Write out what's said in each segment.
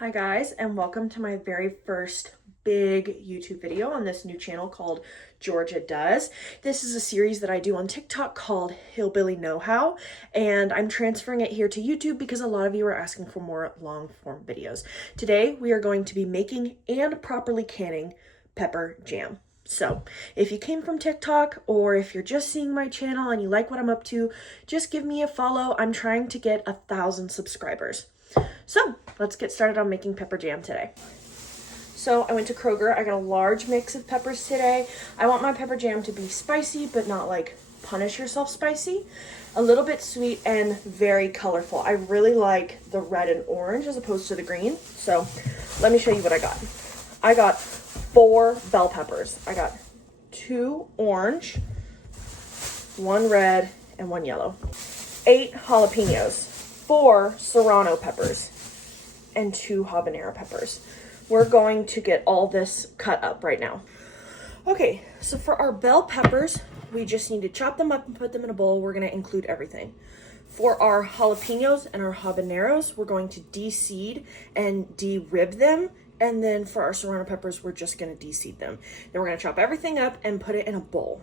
Hi guys, and welcome to my very first big YouTube video on this new channel called Georgia Does. This is a series that I do on TikTok called Hillbilly Know-How, and I'm transferring it here to YouTube because a lot of you are asking for more long form videos. Today we are going to be making and properly canning pepper jam. So if you came from TikTok or if you're just seeing my channel and you like what I'm up to, just give me a follow. I'm trying to get 1,000 subscribers. So let's get started on making pepper jam today. So I went to Kroger. I got a large mix of peppers today. I want my pepper jam to be spicy, but not like punish yourself spicy. A little bit sweet and very colorful. I really like the red and orange as opposed to the green. So let me show you what I got. I got 4 bell peppers. I got 2 orange, 1 red, and 1 yellow. 8 jalapenos, 4 serrano peppers, and 2 habanero peppers. We're going to get all this cut up right now. Okay, so for our bell peppers, we just need to chop them up and put them in a bowl. We're going to include everything. For our jalapenos and our habaneros, we're going to de-seed and de-rib them. And then for our serrano peppers, we're just going to de-seed them. Then we're going to chop everything up and put it in a bowl.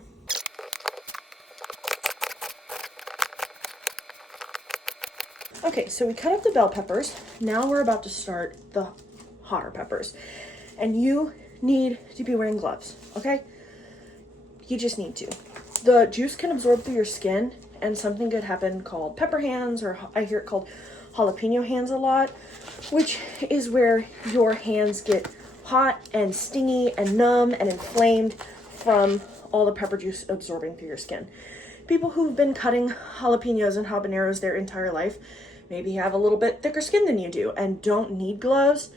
Okay, so we cut up the bell peppers. Now we're about to start the hotter peppers. And you need to be wearing gloves, okay? You just need to. The juice can absorb through your skin, and something could happen called pepper hands, or I hear it called jalapeno hands a lot, which is where your hands get hot and stingy and numb and inflamed from all the pepper juice absorbing through your skin. People who've been cutting jalapenos and habaneros their entire life maybe have a little bit thicker skin than you do and don't need gloves,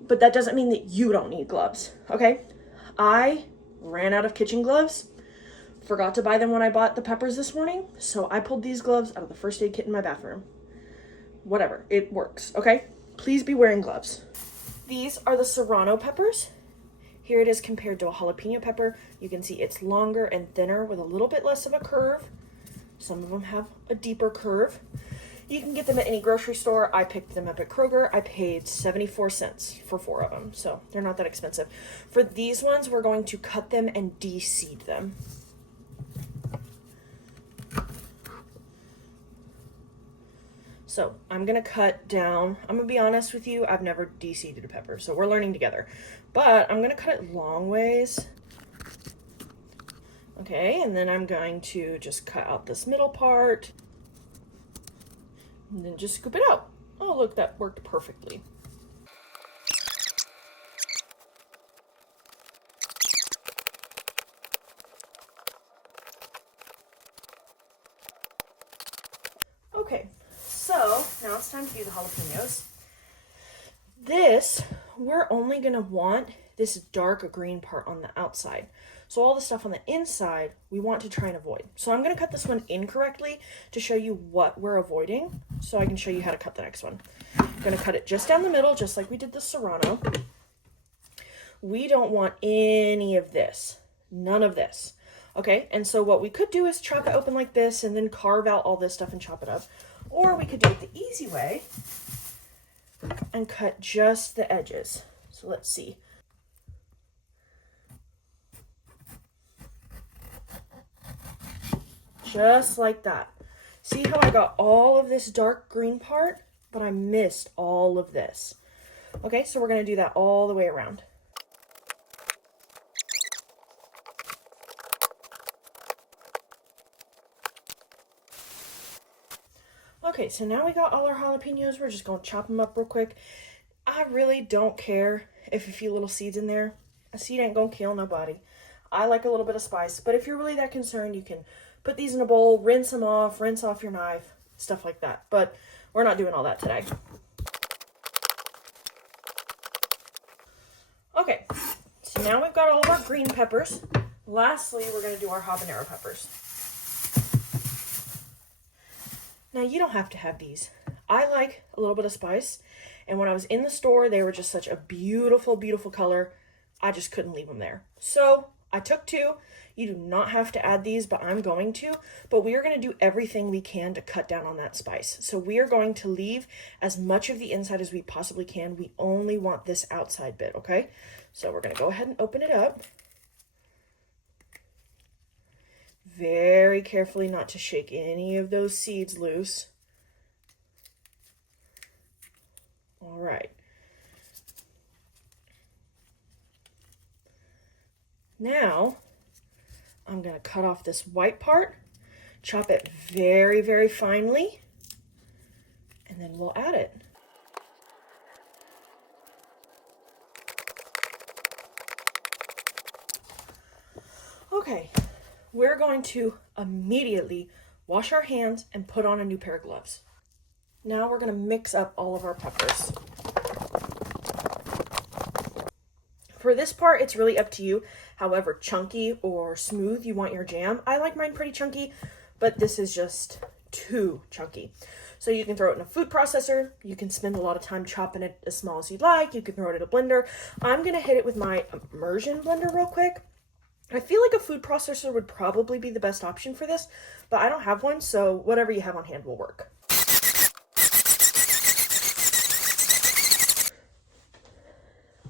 but that doesn't mean that you don't need gloves, okay? I ran out of kitchen gloves, forgot to buy them when I bought the peppers this morning, so I pulled these gloves out of the first aid kit in my bathroom. Whatever, it works, okay? Please be wearing gloves. These are the serrano peppers. Here it is compared to a jalapeno pepper. You can see it's longer and thinner with a little bit less of a curve. Some of them have a deeper curve. You can get them at any grocery store. I picked them up at Kroger. I paid 74 cents for 4 of them, so they're not that expensive. For these ones, we're going to cut them and de-seed them. So I'm going to cut down. I'm going to be honest with you. I've never de-seeded a pepper, so we're learning together. But I'm going to cut it long ways. Okay, and then I'm going to just cut out this middle part. And then just scoop it out. Oh, look, that worked perfectly. Okay, so now it's time to do the jalapenos. This, we're only gonna want this dark green part on the outside. So all the stuff on the inside, we want to try and avoid. So I'm gonna cut this one incorrectly to show you what we're avoiding, so I can show you how to cut the next one. I'm gonna cut it just down the middle, just like we did the serrano. We don't want any of this, none of this. Okay, and so what we could do is chop it open like this and then carve out all this stuff and chop it up. Or we could do it the easy way and cut just the edges. So let's see. Just like that. See how I got all of this dark green part, but I missed all of this. Okay, so we're going to do that all the way around. Okay, so now we got all our jalapenos. We're just going to chop them up real quick. I really don't care if a few little seeds in there. A seed ain't going to kill nobody. I like a little bit of spice, but if you're really that concerned, you can put these in a bowl, rinse them off, rinse off your knife, stuff like that. But we're not doing all that today. Okay, so now we've got all of our green peppers. Lastly, we're going to do our habanero peppers. Now, you don't have to have these. I like a little bit of spice, and when I was in the store, they were just such a beautiful, beautiful color. I just couldn't leave them there. So I took 2. You do not have to add these, but I'm going to. But we are going to do everything we can to cut down on that spice. So we are going to leave as much of the inside as we possibly can. We only want this outside bit, okay? So we're going to go ahead and open it up. Very carefully not to shake any of those seeds loose. All right. Now, I'm going to cut off this white part, chop it very, very finely, and then we'll add it. Okay, we're going to immediately wash our hands and put on a new pair of gloves. Now we're going to mix up all of our peppers. For this part, it's really up to you, however chunky or smooth you want your jam. I like mine pretty chunky, but this is just too chunky. So you can throw it in a food processor. You can spend a lot of time chopping it as small as you'd like. You can throw it in a blender. I'm going to hit it with my immersion blender real quick. I feel like a food processor would probably be the best option for this, but I don't have one, so whatever you have on hand will work.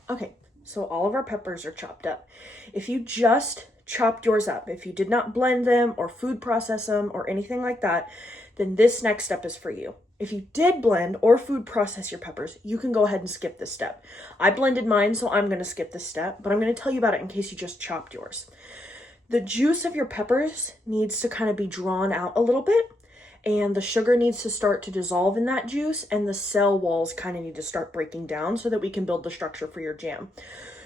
Okay, so all of our peppers are chopped up. If you just chopped yours up, if you did not blend them or food process them or anything like that, then this next step is for you. If you did blend or food process your peppers, you can go ahead and skip this step. I blended mine, so I'm going to skip this step, but I'm going to tell you about it in case you just chopped yours. The juice of your peppers needs to kind of be drawn out a little bit, and the sugar needs to start to dissolve in that juice, and the cell walls kind of need to start breaking down so that we can build the structure for your jam.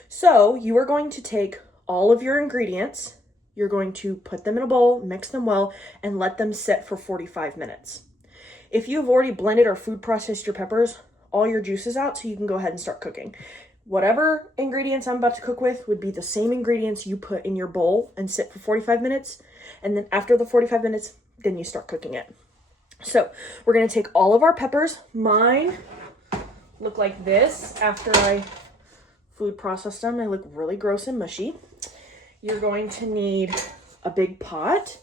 So you are going to take all of your ingredients, you're going to put them in a bowl, mix them well, and let them sit for 45 minutes. If you've already blended or food processed your peppers, all your juice is out, so you can go ahead and start cooking. Whatever ingredients I'm about to cook with would be the same ingredients you put in your bowl and sit for 45 minutes. And then after the 45 minutes, then you start cooking it. So we're going to take all of our peppers. Mine look like this after I food processed them. They look really gross and mushy. You're going to need a big pot.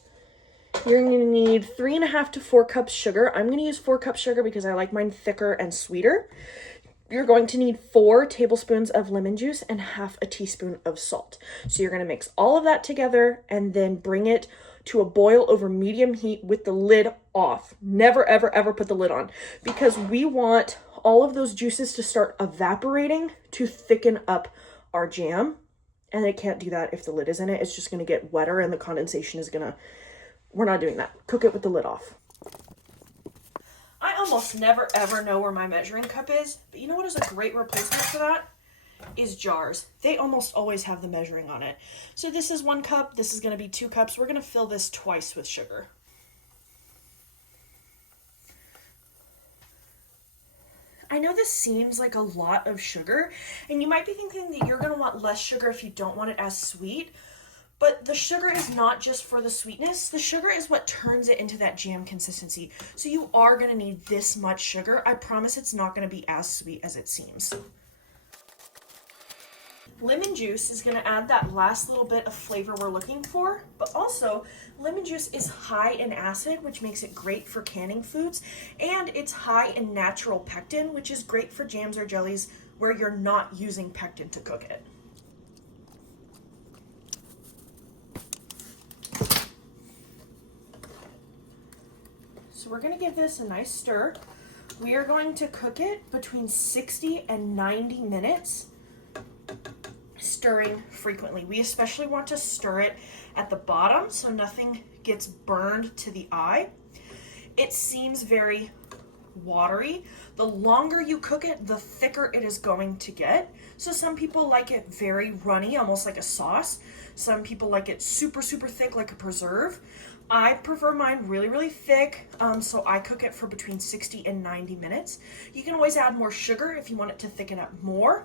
You're going to need 3.5 to 4 cups sugar. I'm going to use 4 cups sugar because I like mine thicker and sweeter. You're going to need 4 tablespoons of lemon juice and half a teaspoon of salt. So you're going to mix all of that together and then bring it to a boil over medium heat with the lid off. Never, ever, ever put the lid on, because we want all of those juices to start evaporating to thicken up our jam. And it can't do that if the lid is in it. It's just going to get wetter and the condensation is going to... We're not doing that. Cook it with the lid off. I almost never ever know where my measuring cup is, but you know what is a great replacement for that? Is jars. They almost always have the measuring on it. So this is 1 cup, this is going to be 2 cups. We're going to fill this twice with sugar. I know this seems like a lot of sugar, and you might be thinking that you're going to want less sugar if you don't want it as sweet. But the sugar is not just for the sweetness. The sugar is what turns it into that jam consistency. So you are going to need this much sugar. I promise it's not going to be as sweet as it seems. Lemon juice is going to add that last little bit of flavor we're looking for. But also, lemon juice is high in acid, which makes it great for canning foods. And it's high in natural pectin, which is great for jams or jellies where you're not using pectin to cook it. So we're going to give this a nice stir. We are going to cook it between 60 and 90 minutes, stirring frequently. We especially want to stir it at the bottom so nothing gets burned to the eye. It seems very watery. The longer you cook it, the thicker it is going to get. So some people like it very runny, almost like a sauce. Some people like it super, super thick, like a preserve. I prefer mine really, really thick, so I cook it for between 60 and 90 minutes. You can always add more sugar if you want it to thicken up more,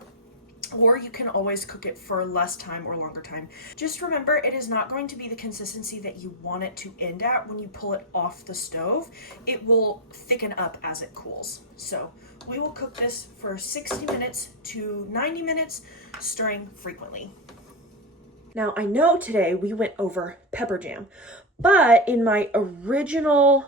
or you can always cook it for less time or longer time. Just remember, it is not going to be the consistency that you want it to end at when you pull it off the stove. It will thicken up as it cools. So we will cook this for 60 minutes to 90 minutes, stirring frequently. Now, I know today we went over pepper jam, but in my original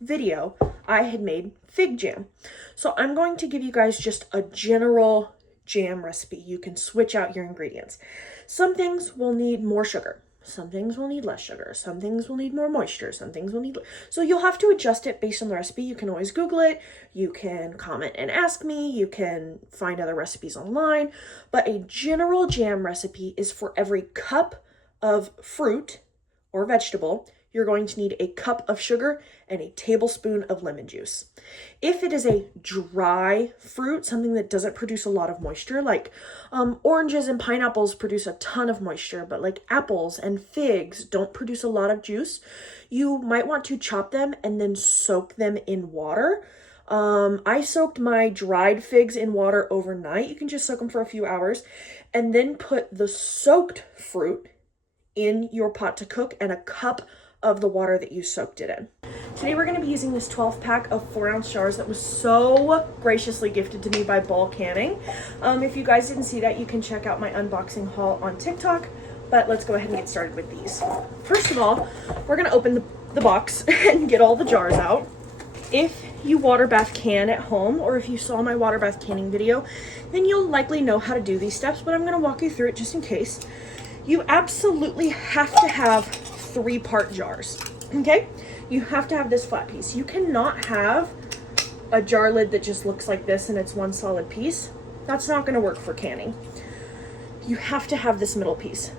video, I had made fig jam. So I'm going to give you guys just a general jam recipe. You can switch out your ingredients. Some things will need more sugar. Some things will need less sugar. Some things will need more moisture. Some things will need... So you'll have to adjust it based on the recipe. You can always Google it. You can comment and ask me. You can find other recipes online. But a general jam recipe is for every cup of fruit or vegetable, you're going to need a cup of sugar and a tablespoon of lemon juice. If it is a dry fruit, something that doesn't produce a lot of moisture, like oranges and pineapples produce a ton of moisture, but like apples and figs don't produce a lot of juice, you might want to chop them and then soak them in water. I soaked my dried figs in water overnight. You can just soak them for a few hours and then put the soaked fruit in your pot to cook and a cup of the water that you soaked it in. Today we're going to be using this 12 pack of 4-ounce jars that was so graciously gifted to me by Ball Canning. If you guys didn't see that, you can check out my unboxing haul on TikTok, but let's go ahead and get started with these. First of all, we're going to open the box and get all the jars out. If you water bath can at home, or if you saw my water bath canning video, then you'll likely know how to do these steps, but I'm going to walk you through it just in case. You absolutely have to have 3-part jars, okay? You have to have this flat piece. You cannot have a jar lid that just looks like this and it's one solid piece. That's not going to work for canning. You have to have this middle piece.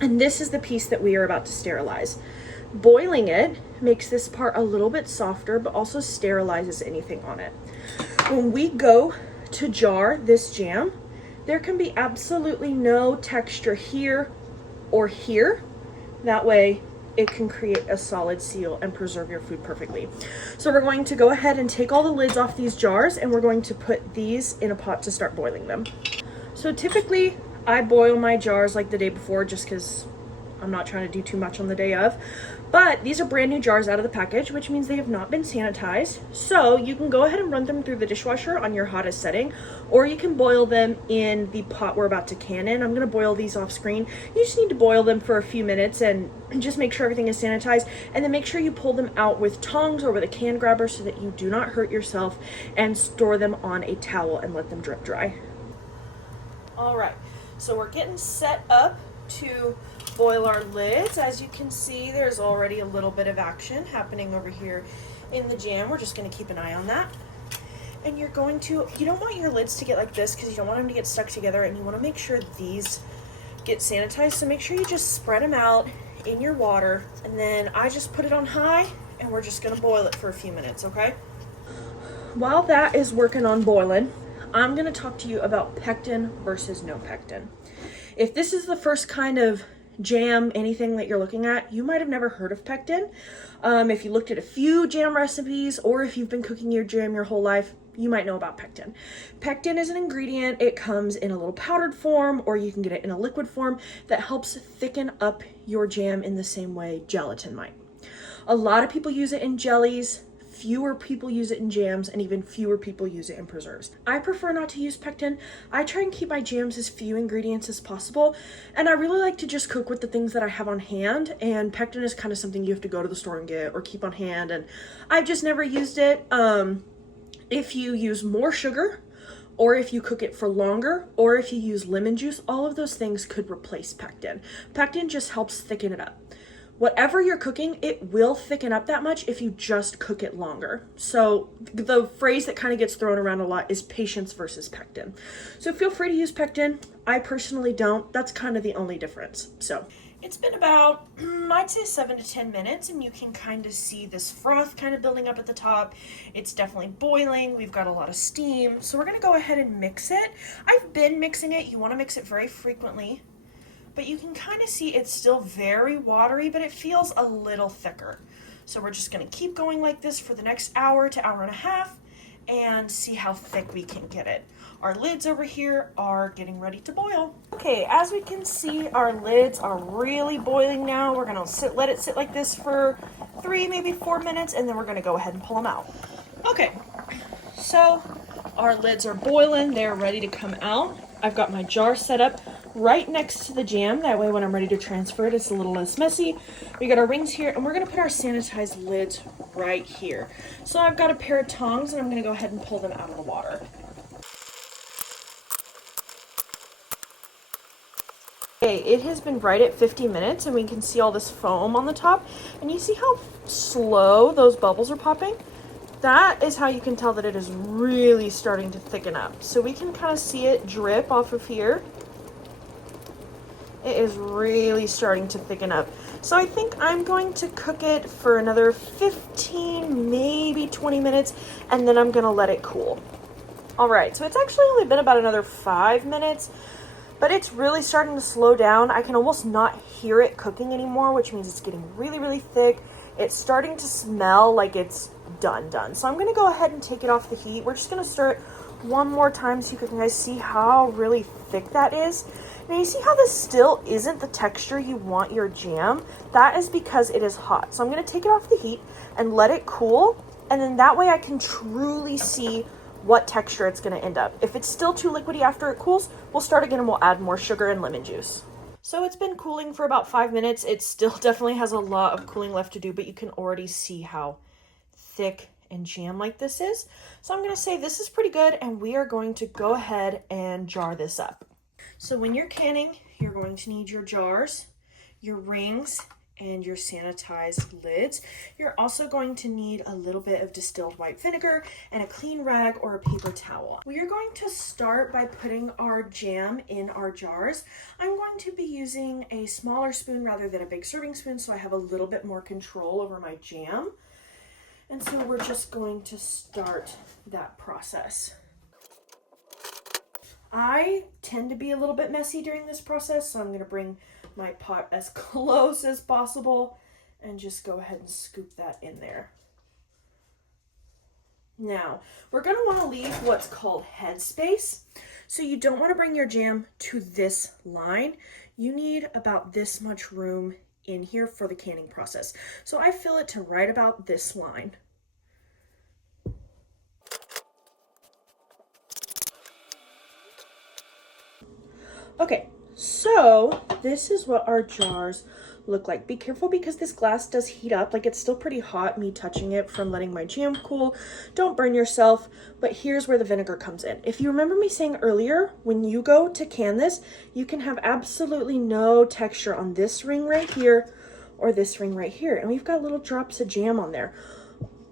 And this is the piece that we are about to sterilize. Boiling it makes this part a little bit softer, but also sterilizes anything on it. When we go to jar this jam, there can be absolutely no texture here or here. That way it can create a solid seal and preserve your food perfectly. So we're going to go ahead and take all the lids off these jars and we're going to put these in a pot to start boiling them. So typically I boil my jars like the day before just because I'm not trying to do too much on the day of. But these are brand new jars out of the package, which means they have not been sanitized. So you can go ahead and run them through the dishwasher on your hottest setting, or you can boil them in the pot we're about to can in. I'm gonna boil these off screen. You just need to boil them for a few minutes and just make sure everything is sanitized, and then make sure you pull them out with tongs or with a can grabber so that you do not hurt yourself, and store them on a towel and let them drip dry. All right, so we're getting set up to boil our lids. As you can see, there's already a little bit of action happening over here in the jam. We're just going to keep an eye on that. And you don't want your lids to get like this because you don't want them to get stuck together, and you want to make sure these get sanitized. So make sure you just spread them out in your water, and then I just put it on high and we're just going to boil it for a few minutes, okay? While that is working on boiling, I'm going to talk to you about pectin versus no pectin. If this is the first kind of jam, anything that you're looking at, you might have never heard of pectin. If you looked at a few jam recipes, or if you've been cooking your jam your whole life, you might know about pectin. Pectin is an ingredient. It comes in a little powdered form, or you can get it in a liquid form that helps thicken up your jam in the same way gelatin might. A lot of people use it in jellies. Fewer people use it in jams, and even fewer people use it in preserves. I prefer not to use pectin. I try and keep my jams as few ingredients as possible, and I really like to just cook with the things that I have on hand, and pectin is kind of something you have to go to the store and get or keep on hand, and I've just never used it. If you use more sugar, or if you cook it for longer, or if you use lemon juice, all of those things could replace pectin. Pectin just helps thicken it up. Whatever you're cooking, it will thicken up that much if you just cook it longer. So the phrase that kind of gets thrown around a lot is patience versus pectin. So feel free to use pectin. I personally don't. That's kind of the only difference. So it's been about, I'd say 7 to 10 minutes, and you can kind of see this froth kind of building up at the top. It's definitely boiling. We've got a lot of steam. So we're going to go ahead and mix it. I've been mixing it. You want to mix it very frequently. But you can kind of see it's still very watery, but it feels a little thicker. So we're just going to keep going like this for the next hour to hour and a half and see how thick we can get it. Our lids over here are getting ready to boil. Okay, as we can see, our lids are really boiling now. We're going to let it sit like this for 3, maybe 4 minutes, and then we're going to go ahead and pull them out. Okay, so our lids are boiling. They're ready to come out. I've got my jar set up. right next to the jam. That way when I'm ready to transfer it, it's a little less messy. We got our rings here, and we're gonna put our sanitized lids right here. So I've got a pair of tongs, and I'm gonna go ahead and pull them out of the water. Okay, it has been right at 50 minutes, and we can see all this foam on the top. And you see how slow those bubbles are popping? That is how you can tell that it is really starting to thicken up. So we can kind of see it drip off of here. It is really starting to thicken up. So I think I'm going to cook it for another 15, maybe 20 minutes, and then I'm gonna let it cool. All right, so it's actually only been about another 5 minutes, but it's really starting to slow down. I can almost not hear it cooking anymore, which means it's getting really, really thick. It's starting to smell like it's done. So I'm gonna go ahead and take it off the heat. We're just gonna stir it one more time so you can guys see how really thick that is. Now you see how this still isn't the texture you want your jam? That is because it is hot. So I'm gonna take it off the heat and let it cool, and then that way I can truly see what texture it's gonna end up. If it's still too liquidy after it cools, we'll start again and we'll add more sugar and lemon juice. So it's been cooling for about 5 minutes. It still definitely has a lot of cooling left to do, but you can already see how thick and jam like this is. So I'm gonna say this is pretty good, and we are going to go ahead and jar this up. So when you're canning, you're going to need your jars, your rings, and your sanitized lids. You're also going to need a little bit of distilled white vinegar and a clean rag or a paper towel. We are going to start by putting our jam in our jars. I'm going to be using a smaller spoon rather than a big serving spoon, so I have a little bit more control over my jam. And so we're just going to start that process. I tend to be a little bit messy during this process, so I'm going to bring my pot as close as possible and just go ahead and scoop that in there. Now, we're going to want to leave what's called head space. So you don't want to bring your jam to this line. You need about this much room in here for the canning process. So I fill it to right about this line. Okay, so this is what our jars look like. Be careful because this glass does heat up. Like, it's still pretty hot, me touching it from letting my jam cool. Don't burn yourself, but here's where the vinegar comes in. If you remember me saying earlier, when you go to can this, you can have absolutely no texture on this ring right here or this ring right here. And we've got little drops of jam on there.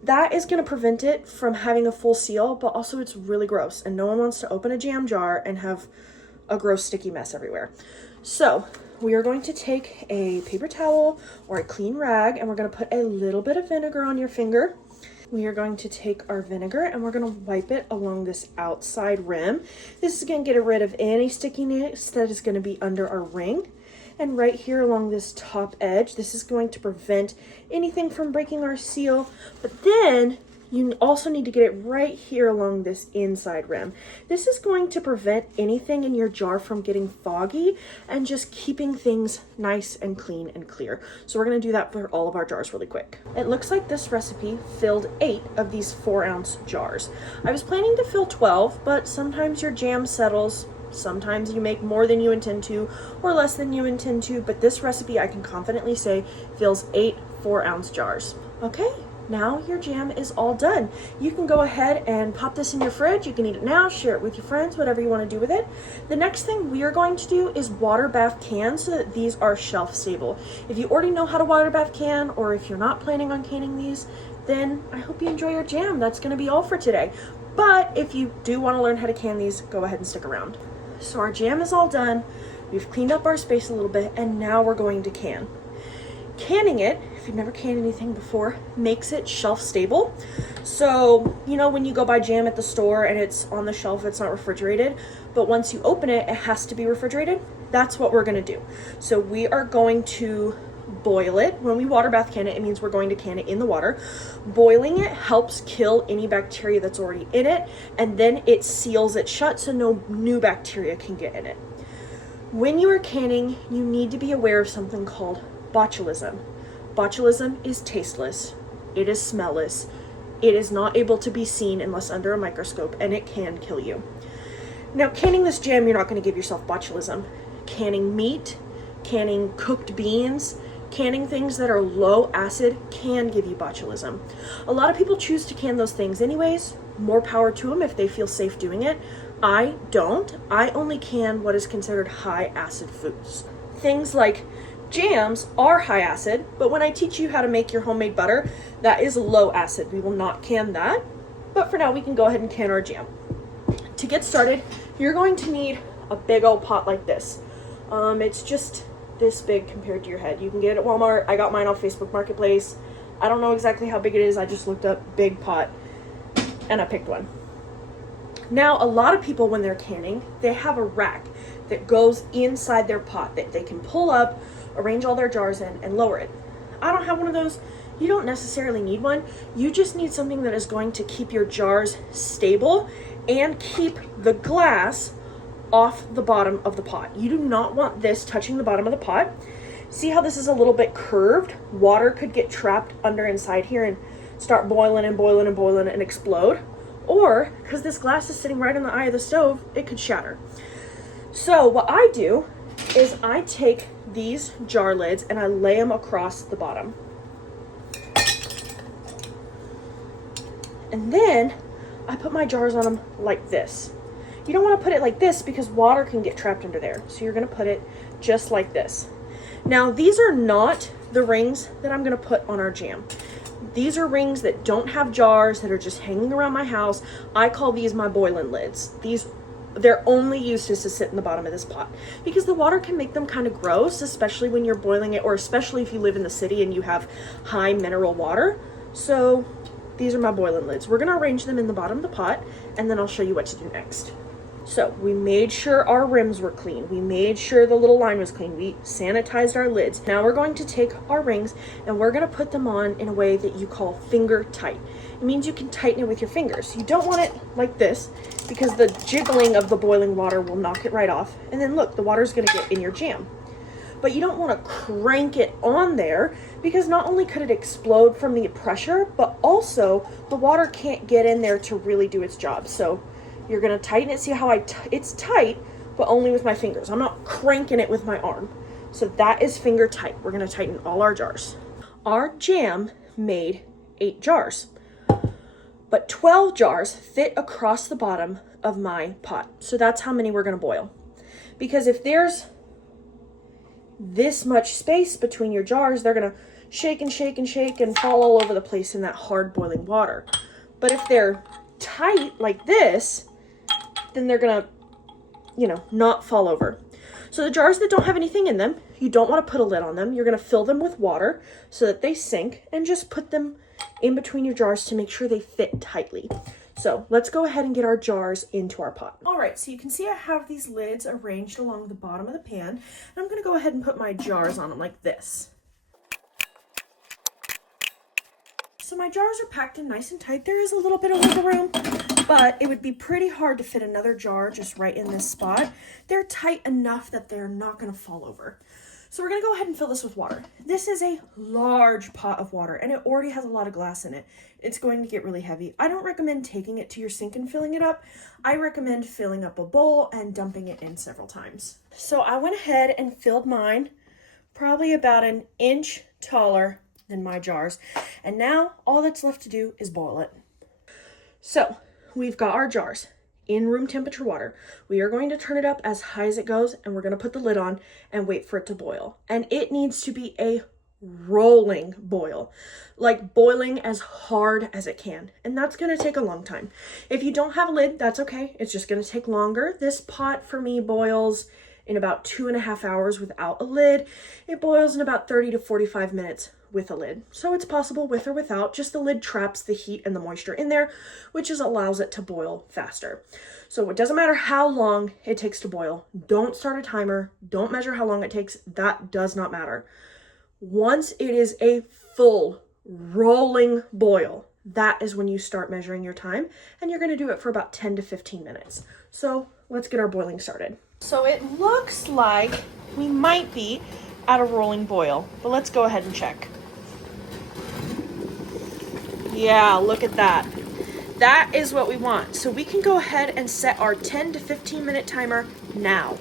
That is going to prevent it from having a full seal, but also it's really gross. And no one wants to open a jam jar and have a gross sticky mess everywhere. So we are going to take a paper towel or a clean rag, and we're going to put a little bit of vinegar on your finger. We are going to take our vinegar and we're going to wipe it along this outside rim. This is going to get rid of any stickiness that is going to be under our ring. And right here along this top edge, this is going to prevent anything from breaking our seal. But then you also need to get it right here along this inside rim. This is going to prevent anything in your jar from getting foggy and just keeping things nice and clean and clear. So we're going to do that for all of our jars really quick. It looks like this recipe filled 8 of these 4-ounce jars. I was planning to fill 12, but sometimes your jam settles. Sometimes you make more than you intend to or less than you intend to, but this recipe I can confidently say fills 8 4-ounce jars. Okay. Now your jam is all done. You can go ahead and pop this in your fridge. You can eat it now, share it with your friends, whatever you want to do with it. The next thing we are going to do is water bath cans so that these are shelf stable. If you already know how to water bath can, or if you're not planning on canning these, then I hope you enjoy your jam. That's going to be all for today. But if you do want to learn how to can these, go ahead and stick around. So our jam is all done. We've cleaned up our space a little bit, and now we're going to can. Canning it, if you've never canned anything before, makes it shelf stable. So, you know, when you go buy jam at the store and it's on the shelf, it's not refrigerated, but once you open it, it has to be refrigerated. That's what we're going to do. So we are going to boil it. When we water bath can it, it means we're going to can it in the water. Boiling it helps kill any bacteria that's already in it, and then it seals it shut so no new bacteria can get in it. When you are canning, you need to be aware of something called botulism. Botulism is tasteless, it is smellless, it is not able to be seen unless under a microscope, and it can kill you. Now, canning this jam, you're not going to give yourself botulism. canning meat, canning cooked beans, canning things that are low acid can give you botulism. A lot of people choose to can those things anyways. More power to them if they feel safe doing it. I don't. I only can what is considered high acid foods. Things like jams are high acid, but when I teach you how to make your homemade butter, that is low acid. We will not can that. But for now, we can go ahead and can our jam. To get started, you're going to need a big old pot like this. It's just this big compared to your head. You can get it at Walmart. I got mine off Facebook Marketplace. I don't know exactly how big it is. I just looked up big pot and I picked one. Now, a lot of people, when they're canning, they have a rack that goes inside their pot that they can pull up, arrange all their jars in, and lower it. I don't have one of those. You don't necessarily need one. You just need something that is going to keep your jars stable and keep the glass off the bottom of the pot. You do not want this touching the bottom of the pot. See how this is a little bit curved? Water could get trapped under inside here and start boiling and boiling and boiling and explode. Or, because this glass is sitting right in the eye of the stove, it could shatter. So what I do is I take these jar lids and I lay them across the bottom. And then I put my jars on them like this. You don't want to put it like this because water can get trapped under there. So you're going to put it just like this. Now, these are not the rings that I'm going to put on our jam. These are rings that don't have jars, that are just hanging around my house. I call these my boiling lids. They're only used to sit in the bottom of this pot because the water can make them kind of gross, especially when you're boiling it, or especially if you live in the city and you have high mineral water. So these are my boiling lids. We're going to arrange them in the bottom of the pot, and then I'll show you what to do next. So we made sure our rims were clean. We made sure the little line was clean. We sanitized our lids. Now we're going to take our rings and we're going to put them on in a way that you call finger tight. It means you can tighten it with your fingers. You don't want it like this because the jiggling of the boiling water will knock it right off. And then look, the water's going to get in your jam. But you don't want to crank it on there because not only could it explode from the pressure, but also the water can't get in there to really do its job. So you're going to tighten it. See how it's tight, but only with my fingers. I'm not cranking it with my arm. So that is finger tight. We're going to tighten all our jars. Our jam made 8 jars, but 12 jars fit across the bottom of my pot. So that's how many we're going to boil. Because if there's this much space between your jars, they're going to shake and shake and shake and fall all over the place in that hard boiling water. But if they're tight like this, then they're gonna, not fall over. So the jars that don't have anything in them, you don't want to put a lid on them. You're gonna fill them with water so that they sink and just put them in between your jars to make sure they fit tightly. So let's go ahead and get our jars into our pot. All right, so you can see I have these lids arranged along the bottom of the pan, and I'm gonna go ahead and put my jars on them like this. So my jars are packed in nice and tight. There is a little bit of wiggle room, but it would be pretty hard to fit another jar just right in this spot. They're tight enough that they're not going to fall over. So we're going to go ahead and fill this with water. This is a large pot of water, and it already has a lot of glass in it. It's going to get really heavy. I don't recommend taking it to your sink and filling it up. I recommend filling up a bowl and dumping it in several times. So I went ahead and filled mine probably about an inch taller than my jars. And now all that's left to do is boil it. So we've got our jars in room temperature water. We are going to turn it up as high as it goes, and we're going to put the lid on and wait for it to boil. And it needs to be a rolling boil, like boiling as hard as it can. And that's going to take a long time. If you don't have a lid, that's okay. It's just going to take longer. This pot for me boils in about 2.5 hours without a lid. It boils in about 30 to 45 minutes with a lid. So it's possible with or without, just the lid traps the heat and the moisture in there, which allows it to boil faster. So it doesn't matter how long it takes to boil. Don't start a timer. Don't measure how long it takes. That does not matter. Once it is a full rolling boil, that is when you start measuring your time, and you're going to do it for about 10 to 15 minutes. So let's get our boiling started. So it looks like we might be at a rolling boil, but let's go ahead and check. Yeah, look at that. That is what we want. So we can go ahead and set our 10 to 15 minute timer now.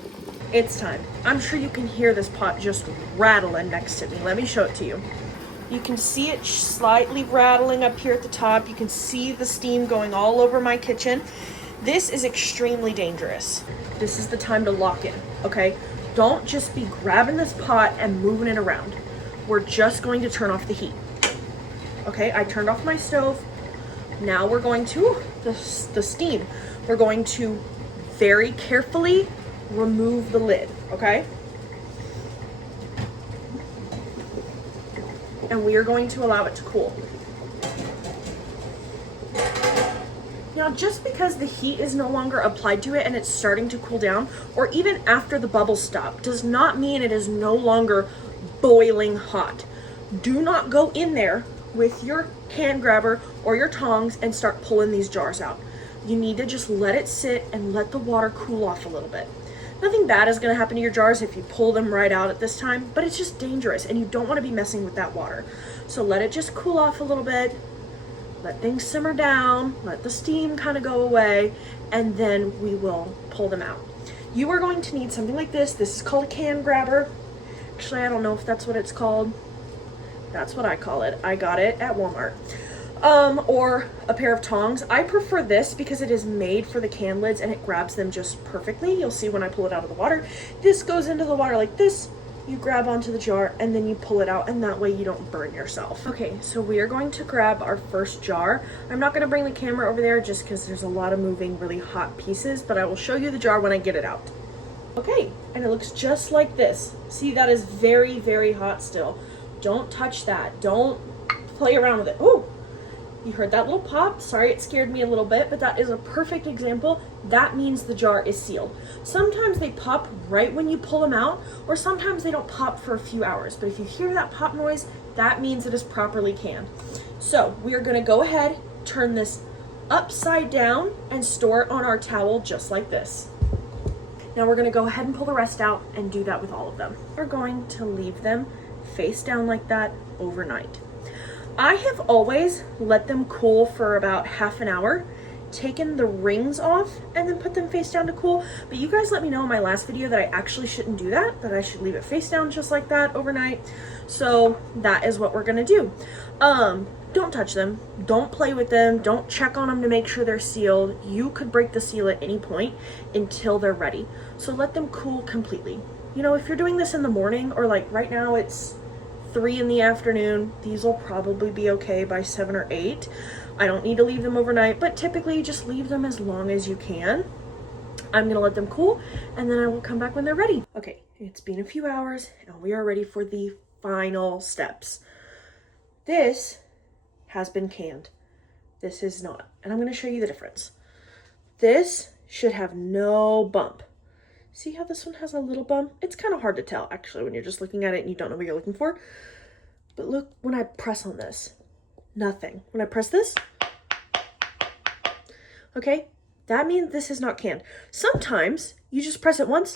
It's time. I'm sure you can hear this pot just rattling next to me. Let me show it to you. You can see it slightly rattling up here at the top. You can see the steam going all over my kitchen. This is extremely dangerous. This is the time to lock in, okay? Don't just be grabbing this pot and moving it around. We're just going to turn off the heat. Okay, I turned off my stove. Now we're going to, the steam, we're going to very carefully remove the lid, okay? And we are going to allow it to cool. Now, just because the heat is no longer applied to it and it's starting to cool down, or even after the bubbles stop, does not mean it is no longer boiling hot. Do not go in there with your can grabber or your tongs and start pulling these jars out. You need to just let it sit and let the water cool off a little bit. Nothing bad is going to happen to your jars if you pull them right out at this time, but it's just dangerous and you don't want to be messing with that water. So let it just cool off a little bit, let things simmer down, let the steam kind of go away, and then we will pull them out. You are going to need something like this. This is called a can grabber. Actually, I don't know if that's what it's called. That's what I call it. I got it at Walmart. Or a pair of tongs. I prefer this because it is made for the can lids and it grabs them just perfectly. You'll see when I pull it out of the water. This goes into the water like this. You grab onto the jar and then you pull it out, and that way you don't burn yourself. Okay, so we are going to grab our first jar. I'm not going to bring the camera over there just because there's a lot of moving really hot pieces, but I will show you the jar when I get it out. Okay, and it looks just like this. See, that is very, very hot still. Don't touch that. Don't play around with it. Ooh, you heard that little pop? Sorry, it scared me a little bit, but that is a perfect example. That means the jar is sealed. Sometimes they pop right when you pull them out, or sometimes they don't pop for a few hours. But if you hear that pop noise, that means it is properly canned. So we are gonna go ahead, turn this upside down, and store it on our towel just like this. Now we're gonna go ahead and pull the rest out and do that with all of them. We're going to leave them face down like that overnight. I have always let them cool for about half an hour, taken the rings off, and then put them face down to cool. But you guys let me know in my last video that I actually shouldn't do that I should leave it face down just like that overnight. So that is what we're gonna do. Don't touch them, don't play with them, don't check on them to make sure they're sealed. You could break the seal at any point until they're ready. So let them cool completely. You know, if you're doing this in the morning, or like right now it's 3 in the afternoon, these will probably be okay by 7 or 8. I don't need to leave them overnight, but typically just leave them as long as you can. I'm gonna let them cool, and then I will come back when they're ready. Okay, it's been a few hours, and we are ready for the final steps. This has been canned. This is not, and I'm gonna show you the difference. This should have no bump. See how this one has a little bump? It's kind of hard to tell, actually, when you're just looking at it and you don't know what you're looking for. But look, when I press on this, nothing. When I press this, okay, that means this is not canned. Sometimes you just press it once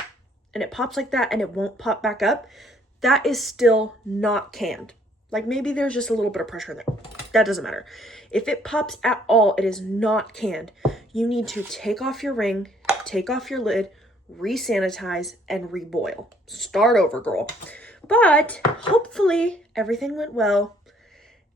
and it pops like that and it won't pop back up. That is still not canned. Like maybe there's just a little bit of pressure in there. That doesn't matter. If it pops at all, it is not canned. You need to take off your ring, take off your lid, re-sanitize, and reboil. Start over, girl. But hopefully everything went well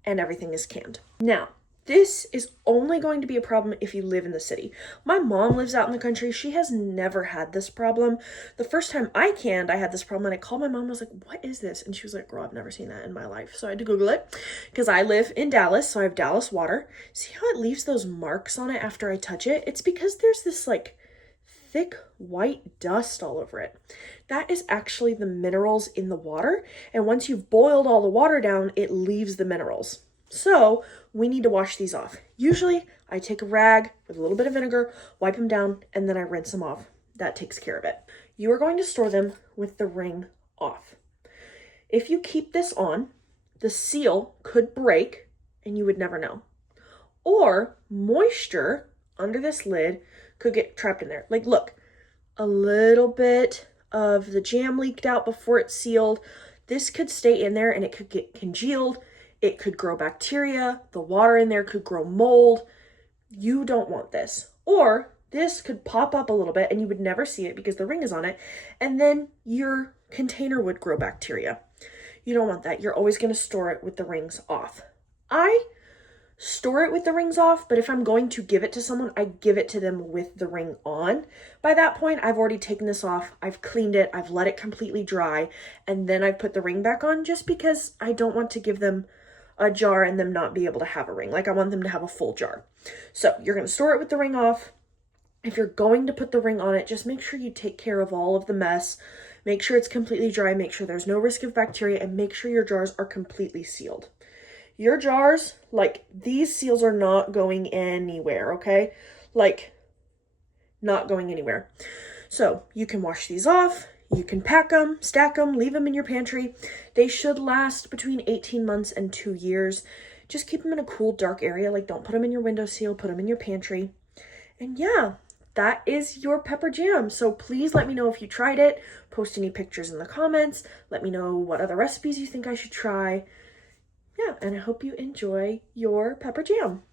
and everything is canned. Now, this is only going to be a problem if you live in the city. My mom lives out in the country. She has never had this problem. The first time I canned, I had this problem, and I called my mom and I was like, what is this? And she was like, girl, I've never seen that in my life. So I had to Google it because I live in Dallas, so I have Dallas water. See how it leaves those marks on it after I touch it? It's because there's this like thick white dust all over it. That is actually the minerals in the water. And once you've boiled all the water down, it leaves the minerals. So we need to wash these off. Usually I take a rag with a little bit of vinegar, wipe them down, and then I rinse them off. That takes care of it. You are going to store them with the ring off. If you keep this on, the seal could break and you would never know. Or moisture under this lid could get trapped in there. Like look, a little bit of the jam leaked out before it's sealed. This could stay in there and it could get congealed. It could grow bacteria. The water in there could grow mold. You don't want this. Or this could pop up a little bit and you would never see it because the ring is on it, and then your container would grow bacteria. You don't want that. You're always going to store it with the rings off. I store it with the rings off, but if I'm going to give it to someone, I give it to them with the ring on. By that point, I've already taken this off, I've cleaned it, I've let it completely dry, and then I've put the ring back on, just because I don't want to give them a jar and them not be able to have a ring. Like, I want them to have a full jar. So you're going to store it with the ring off. If you're going to put the ring on it, just make sure you take care of all of the mess. Make sure it's completely dry, make sure there's no risk of bacteria, and make sure your jars are completely sealed. Your jars, like, these seals are not going anywhere, okay? Like, not going anywhere. So you can wash these off, you can pack them, stack them, leave them in your pantry. They should last between 18 months and 2 years. Just keep them in a cool, dark area. Like, don't put them in your windowsill, put them in your pantry. And yeah, that is your pepper jam. So please let me know if you tried it. Post any pictures in the comments. Let me know what other recipes you think I should try. Yeah, and I hope you enjoy your pepper jam.